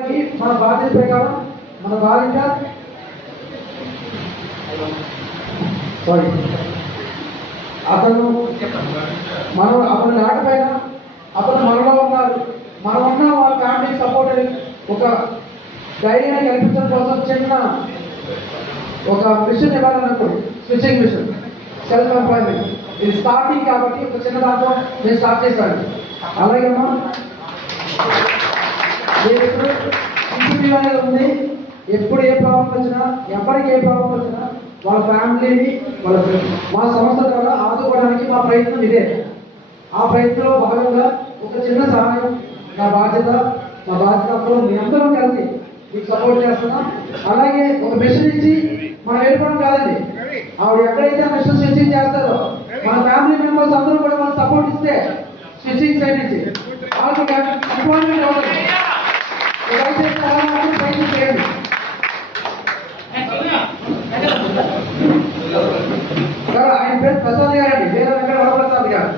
గారికి మన బాధ్యత ప్రకారం మన వాలంటీర్ అతను అతను లేకపోయినా అతను మనలో ఉన్నారు, మనం ఉన్న వాళ్ళ ఫ్యామిలీ సపోర్ట్ ఒక ధైర్యాన్ని కల్పించడం కోసం చిన్న ఒక మిషన్ ఇవ్వాలన్నప్పుడు స్విచ్చింగ్ మిషన్ సెల్ఫ్ ఎంప్లాయ్మెంట్ ఇది స్టార్టింగ్ కాబట్టి ఒక చిన్న దాంట్లో నేను స్టార్ట్ చేశాను. అలాగే ఇంటర్వ్యూ అనేది ఉంది. ఎప్పుడు ఏ ప్రాబ్లం వచ్చినా ఎవరికి ఏ ప్రాబ్లం వచ్చినా వాళ్ళ ఫ్యామిలీని మా సంస్థ ద్వారా ఆదుకోవడానికి మా ప్రయత్నం ఇదే. ఆ ప్రయత్నంలో భాగంగా ఒక చిన్న సహాయం మా బాధ్యతలో మీ అందరం కలిసి మీకు సపోర్ట్ చేస్తున్నాం. అలాగే ఒక మిషన్ ఇచ్చి మనం వెళ్ళిపోవడం కాదండి. ఆవిడ ఎక్కడైతే ఆ మిషన్ స్విచ్చింగ్ చేస్తారో మన ఫ్యామిలీ మెంబర్స్ అందరూ కూడా మనం సపోర్ట్ ఇస్తే స్విచ్చింగ్ సైడ్ నుంచి వాళ్ళకి ఎంప్లాయ్మెంట్ అవుతుంది. ప్రయత్నం చేయండి. ఆయన పేరు ప్రసాద్ గారు అండి, వేరే వెంకట వరప్రసాద్ గారు.